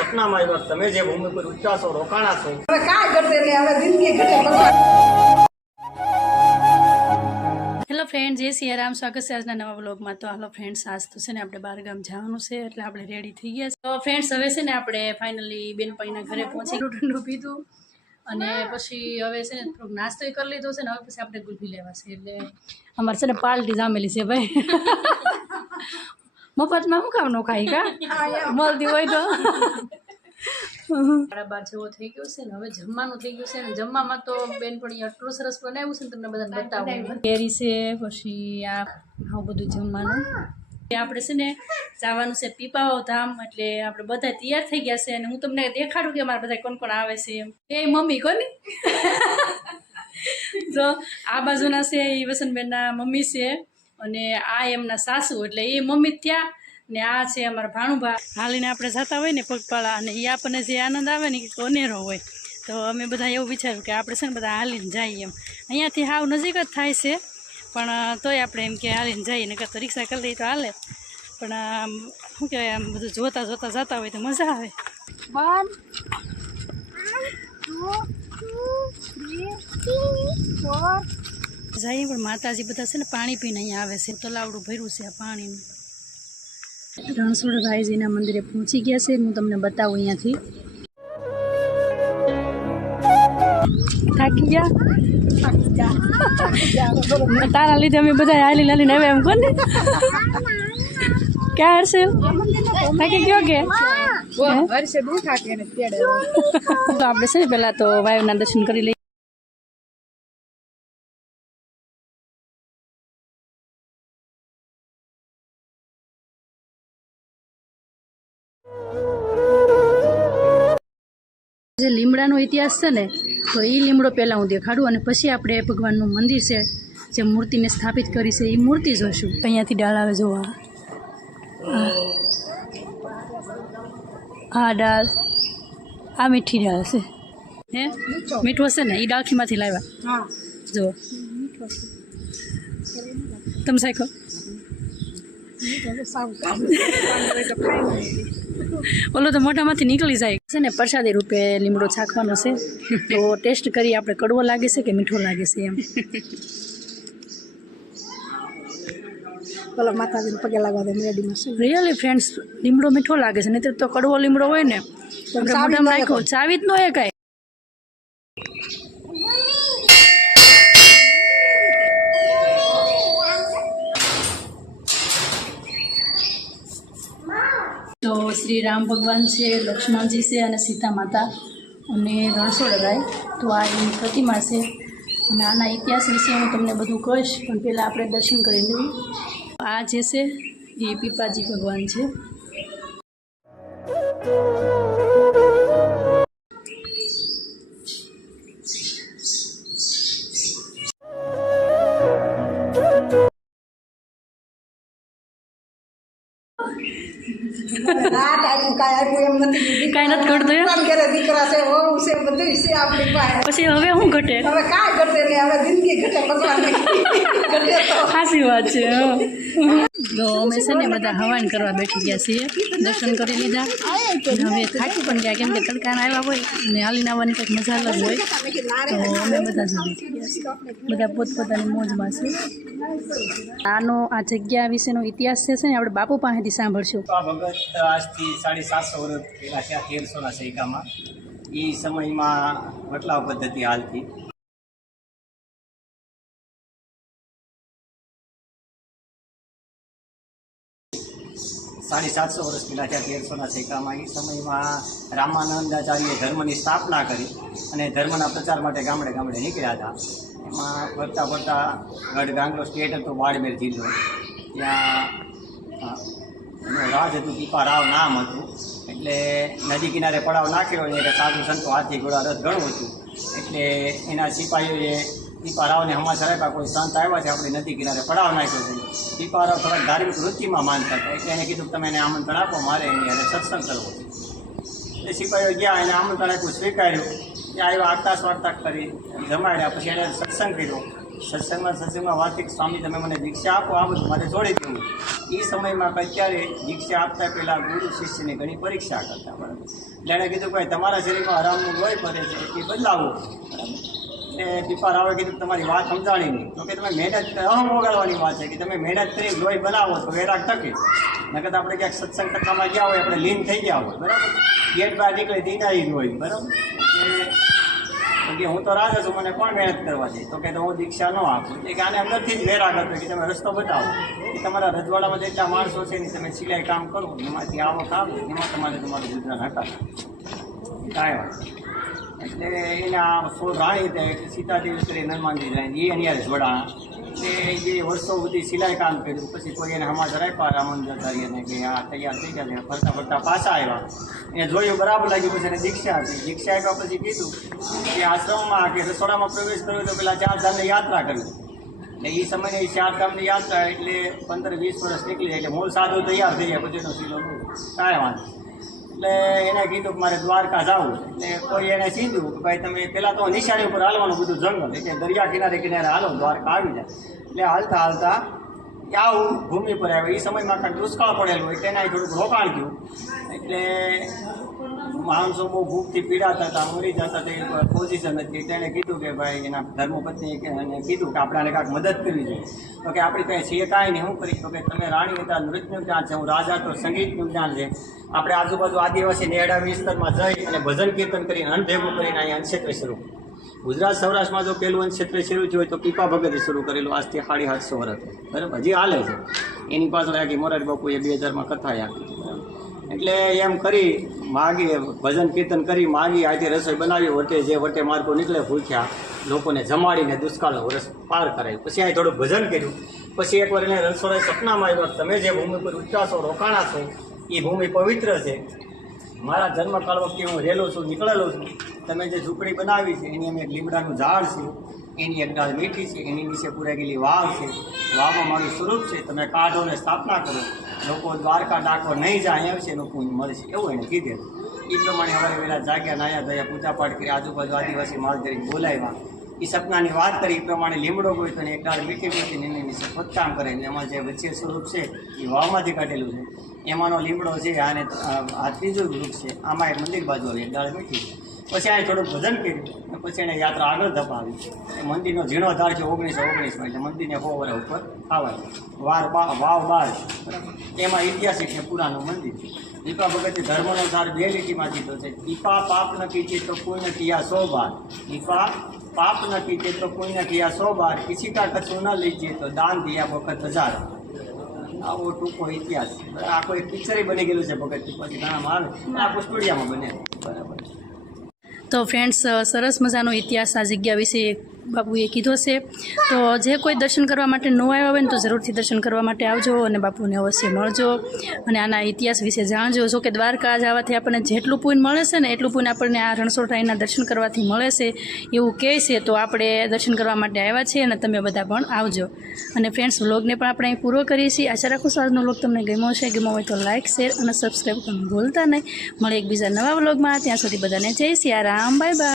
સપનામાં આવ્યા તમે જે ભૂમિ પર ઉઠ્યા છો રોકાણા છો. હવે કાંઈ કરશે નહીં હવે જિંદગી ઘટે હેલો ફ્રેન્ડ જય સિયારામ સ્વાગત છે આજના નવા બ્લોગમાં તો હાલો ફ્રેન્ડ્સ આજ તો છે ને આપણે બહારગામ જવાનું છે એટલે આપણે રેડી થઈ ગયા તો ફ્રેન્ડ્સ હવે છે ને આપણે ફાઇનલી બેનપાઈના ઘરે પહોંચી ઠંડુ પીધું. અને પછી હવે છે ને થોડુંક નાસ્તો કરી લીધો છે ને હવે પછી આપણે ગુલ્ફી લેવા છે. એટલે અમારે છે ને પાલટી જામેલી છે ભાઈ. મફતમાં હું કામ ખાઈ કા મળતી હોય તો. સાડા બાર જેવો થઈ ગયો છે ને હવે જમવાનું થઈ ગયું છે ને જમવામાં તો બેનપણી એટલું સરસ બનાવ્યું છે ને તમને બધાને બતાવું. કેરી છે પછી આ આવું બધું જમવાનું. આપણે છે ને જવાનું છે પીપાઓ ધામ એટલે આપણે બધા તૈયાર થઈ ગયા છે અને હું તમને દેખાડું કે અમારા બધા કોણ કોણ આવે છે એમ. એ મમ્મી કોની? તો આ બાજુના છે એ વસંતબેનના મમ્મી છે અને આ એમના સાસુ એટલે એ મમ્મી થયા ને આ છે અમારા ભાણુભા. હાલીને આપણે જતા હોય ને પગપાળા અને એ આપણને જે આનંદ આવે ને કે અનેરો હોય. તો અમે બધા એવું વિચાર્યું કે આપણે છે ને બધા હાલીને જઈએ એમ. અહીંયાથી હાવ નજીક જ થાય છે પણ તોય આપણે એમ કે હાલીને જઈએ નકર તો રિક્ષા કરી લઈએ તો હાલે. પણ આમ શું કહેવાય આમ બધું જોતા જોતા જતા હોય તો મજા આવે. જઈએ પણ માતાજી બધા છે ને પાણી પીને અહીંયા આવે છે. તલાવડું ભર્યું છે આ પાણીનું. રણછોડ ભાઈજીના મંદિરે પહોંચી ગયા છે. હું તમને બતાવું અહીંયાથી. થાકી ગયા? તારા લીધે અમે બધા હાલી લાલીને હવે એમ કોને? ક્યાં હશે થાકી ગયો કે? ને આપણે છે ને પહેલાં તો વાયુના દર્શન કરી લઈએ. જે લીમડાનો ઇતિહાસ છે ને તો એ લીમડો પહેલાં હું દેખાડું અને પછી આપણે ભગવાનનું મંદિર છે જે મૂર્તિને સ્થાપિત કરી છે એ મૂર્તિ જોઈશું અહીંયાથી ડાળ આવે જોવા આ. ડાળ આ મીઠી ડાળ છે. હે? મીઠો છે ને? એ ડાળખીમાંથી લાવ્યા. હા. જો તમે સાયકો ઓલો તો મોઢામાંથી નીકળી જાય. છે ને પ્રસાદી રૂપે લીમડો છાંકવાનો છે. તો ટેસ્ટ કરી આપણે કડવો લાગે છે કે મીઠો લાગે છે એમ? પેલા માતાજીને પગે લાગવા દે મેડીમાં શું રિયલી ફ્રેન્ડ્સ લીમડો મીઠો લાગે છે. નહીં તો કડવો લીમડો હોય ને. ચાવી જ ન એ કાંઈ તો શ્રી રામ ભગવાન છે, લક્ષ્મણજી છે અને સીતા માતા અને રણછોડરાય તો આ એની પ્રતિમા છે. અને આના ઇતિહાસ વિશે હું તમને બધું કહીશ, પણ પહેલાં આપણે દર્શન કરી લઈએ. આ જે છે, એ પીપાજી ભગવાન છે. ના ટાઈમ કાંઈ આપ્યું એમ નથી કાંઈ નથી ઘટતું એમ? ઘરે દીકરા છે વહુ છે બધું છે આપણી પાસે. પછી હવે શું ઘટે? હવે કાંઈ ઘટે નહીં હવે જિંદગી ઘટે ભગવાન ઘટે તો. સાચી વાત છે તો અમે છે ને બધા હવાન કરવા બેઠી ગયા છીએ, દર્શન કરી લીધા. હવે થાકી પણ ગયા, કેમ કે તડકાના આવ્યા હોય અને હાલીને આવવાની કંઈક મજા અલગ હોય. તો અમે બધા ગયા બધા પોતપોતાની મોજમાં છે. આનો આ જગ્યા વિશેનો ઇતિહાસ છે ને આપણે બાપુ પાસેથી સાંભળશું. ભગત આજથી સાડી સાતસો વર્ષ પહેલાં ત્યાં તેરસોના સૈકામાં. એ સમયમાં વટલાવ પદ્ધતિ હાલતી. સાડી સાતસો વર્ષ પહેલાં ત્યાં તેરસોના સૈકામાં એ સમયમાં રામાનંદાચાર્યએ ધર્મની સ્થાપના કરી અને ધર્મના પ્રચાર માટે ગામડે ગામડે નીકળ્યા હતા. એમાં ફરતા ફરતા ગઢ ગાંગલો સ્ટેટ હતો બાડમેર જિલ્લો. ત્યાં એનું રાજ હતું પીપા રાવ નામ હતું. એટલે નદી કિનારે પડાવ નાખ્યો એટલે સાધુ સંતો હાથી ઘોડા રથ ઘણું હતું. એટલે એના સિપાહીઓએ પીપા રાવને સમાચાર આપ્યા કોઈ સંત આવ્યા છે આપણે નદી કિનારે, પડાવ નાખ્યો છે. પીપારાઓ થોડાક ધાર્મિક વૃત્તિમાં માનતા હતા. એટલે એને કીધું તમે એને આમંત્રણ આપો, મારે એની એને સત્સંગ કરવો છે. એ સિપાહીઓ ગયા, એને આમંત્રણ આપ્યું, સ્વીકાર્યું. ત્યાં આવ્યા, આકાશ વાર્તા કરી, જમાડ્યા, પછી એને સત્સંગ કર્યો. સત્સંગમાં સત્સંગમાં વાર્તિક, સ્વામી, તમે મને દીક્ષા આપો, આ બધું મારે જોડી દેવું. એ સમયમાં અત્યારે દીક્ષા આપતા પહેલાં ગુરુ શિષ્યની ઘણી પરીક્ષા કરતા બરાબર એણે કીધું ભાઈ, તમારા શરીરમાં આરામનું લોહી ફરે છે, એ બદલાવો. બરાબર એટલે પીપા રાવે કીધું તમારી વાત સમજાણી નહીં. તો કે તમે મહેનત અહમ વગાડવાની વાત છે કે તમે મહેનત કરી, લોહી બનાવો તો વેરાગ ટકે. નકર આપણે ક્યાંક સત્સંગ ટકામાં ગયા હોય, આપણે લીન થઈ ગયા હોય, બરાબર? ગેટ બહાર નીકળે દીનાઈ હોય, બરાબર? કે હું તો રાજા છું, મને કોણ મહેનત કરવા દે? તો કે તો હું દીક્ષા ન આપું. એટલે કે આને અંદરથી જ વેરાગ હતો કે તમે રસ્તો બતાવો. કે તમારા રજવાડામાં જેટલા માણસો છે ને, તમે સિલાઈ કામ કરો, એમાંથી આવક આવે, એમાં તમારે તમારું ગુજરાન હટાવો કાંઈ વાત. એટલે એના સો રાણી તે સીતાજી કરી હનુમાનજી રાણી એ જ વડા એટલે જે વર્ષો સુધી સિલાઈ કામ કર્યું, પછી કોઈ એને સમાચાર આપ્યા રામંદરચાર્યને કે આ તૈયાર થઈ ગયા ફરતા ફરતા પાછા આવ્યા. એને જોયું, બરાબર લાગ્યું, પછી એને દીક્ષા આપી. દીક્ષા આપ્યા પછી કીધું કે આશ્રમમાં કે રસોડામાં પ્રવેશ કર્યો તો પેલા ચાર ધામની યાત્રા કરવી એટલે એ સમયે એ ચાર ધામની યાત્રા એટલે પંદર વીસ વર્ષ નીકળી જાય એટલે મૂળ સાધુ તૈયાર થઈ જાય, પછી એનો સીધો કાંઈ વાંધો. એટલે એને કીધું કે મારે દ્વારકા જવું એટલે કોઈ એને સીધું કે ભાઈ તમે પહેલાં તો નિશાળી ઉપર હાલવાનું બધું જંગલ. એટલે દરિયા કિનારે કિનારે હાલો, દ્વારકા આવી જાય. એટલે હાલતા હાલતા આવું ભૂમિ પર આવે. એ સમયમાં કાંઈક દુષ્કાળ પડેલો હોય તેના થોડુંક રોકાણ થયું. એટલે માણસો બહુ ભૂખથી પીડાતા હતા, મરી જતા તે પોઝિશન હતી તેણે કીધું કે ભાઈ, એના ધર્મપત્નીએ કે કીધું કે આપણે કાંઈક મદદ કરવી જોઈએ. તો કે આપણી પાસે છીએ કાંઈ નહીં, હું કરીશ. તો કે તમે રાણી હતા નૃત્યનું જ્ઞાન છે? હું રાજા તો સંગીતનું જ્ઞાન છે. આપણે આજુબાજુ આદિવાસી નેડા વિસ્તારમાં જઈ અને ભજન કીર્તન કરીને અનભેગું કરીને અહીંયા અંશેત્ર શરૂ ગુજરાત સૌરાષ્ટ્રમાં જો પહેલું ક્ષેત્રે શરૂ થયું હોય તો પીપા ભગતે શરૂ કરેલું. આજથી સાડી સાતસો વર્ષ બરાબર? હજી હાલે છે. એની પાછળ આખી મોરારી બાપુએ બે હજારમાં કથા આપી એટલે એમ કરી માગી, ભજન કીર્તન કરી માગી, આજે રસોઈ બનાવી, વટે જે વટે માર્ગો નીકળે ભૂખ્યા લોકોને જમાડીને દુષ્કાળનો વરસ પાર કરાયું. પછી અહીં થોડું ભજન કર્યું. પછી એકવાર એને રણછોડે સપનામાં આવ્યો, તમે જે ભૂમિ પર ઉચ્ચા છો રોકાણા છો એ ભૂમિ પવિત્ર છે. મારા જન્મકાળ વખતે હું રહેલો છું, નીકળેલો છું. તમે જે ઝૂંપડી બનાવી છે, એની અમે એક લીમડાનું ઝાડ છે, એની એક ડાળ મીઠી છે, એની નીચે પૂરા ગયેલી વાવ છે. વાવમાં મારું સ્વરૂપ છે, તમે કાઢો ને સ્થાપના કરો. લોકો દ્વારકા ડાકો નહીં જાય છે એનું પૂંજ મળશે એવું એને કીધેલું એ પ્રમાણે હવે વેલા જાગ્યા નાયા ધયા પૂજાપાઠ કરી આજુબાજુ આદિવાસી માલ તરીકે બોલાવ્યા. એ સપનાની વાત કરી એ પ્રમાણે લીમડો ગોઈ તો એક ડાળ મીઠી મીઠી એની નીચે ખોદકામ કરે ને એમાં જે વચ્ચે સ્વરૂપ છે એ વાવમાંથી કાઢેલું છે. એમાંનો લીમડો છે, આને, આ ત્રીજું વૃક્ષ છે, આમાં એક મંદિર બાજુ આવી એક ડાળ મીઠી છે. પછી એણે થોડુંક ભજન કર્યું અને પછી એને યાત્રા આગળ ધપાવી. એ મંદિરનો ઝીણો છે ઓગણીસો ઓગણીસમાં, એટલે મંદિરને સો વર્ષ ઉપર ખાવાય વાર બા, વાવ બાર એમાં ઐતિહાસિક છે પુરાનું મંદિર. દીપા ભગતે ધર્મનો ધાર બે લીટીમાં દીધો છે. દીપા પાપ ન છે તો પુણ્ય કિયા સો બાર. દીપા પાપ ન કીજે તો પુણ્ય કિયા સો બાર. કિસી કા ન લીજીએ તો દાન દિયા વખત હજાર. આવો ટૂંકો ઇતિહાસ. આખો કોઈ પિક્ચરે બની ગયેલું છે ભગત પછી નામ આવે. આ સ્ટુડિયામાં બને. બરાબર. તો ફ્રેન્ડ્સ સરસ મજાનો ઇતિહાસ આ જગ્યા વિશે બાપુએ કીધો છે, તો જે કોઈ દર્શન કરવા માટે ન આવ્યા હોય ને તો જરૂરથી દર્શન કરવા માટે આવજો અને બાપુને અવશ્ય મળજો. અને આના ઇતિહાસ વિશે જાણજો. જો કે દ્વારકા જવાથી આપણને જેટલું પુણ્ય મળે છે ને એટલું પુણ્ય આપણને આ રણછોડરાયના દર્શન કરવાથી મળે છે. એવું કહે છે, તો આપણે દર્શન કરવા માટે આવ્યા છીએ અને તમે બધા પણ આવજો. અને ફ્રેન્ડ્સ વ્લોગને પણ આપણે અહીં પૂરો કરીએ છીએ. આશા રાખું છું આજનો વ્લોગ તમને ગમ્યો છે ગમ્યો હોય તો લાઇક શેર અને સબસ્ક્રાઈબ કરવાનું ભૂલતા નહીં. મળે એકબીજા નવા વ્લોગમાં ત્યાં સુધી બધાને જય સિયારામ. Bye bye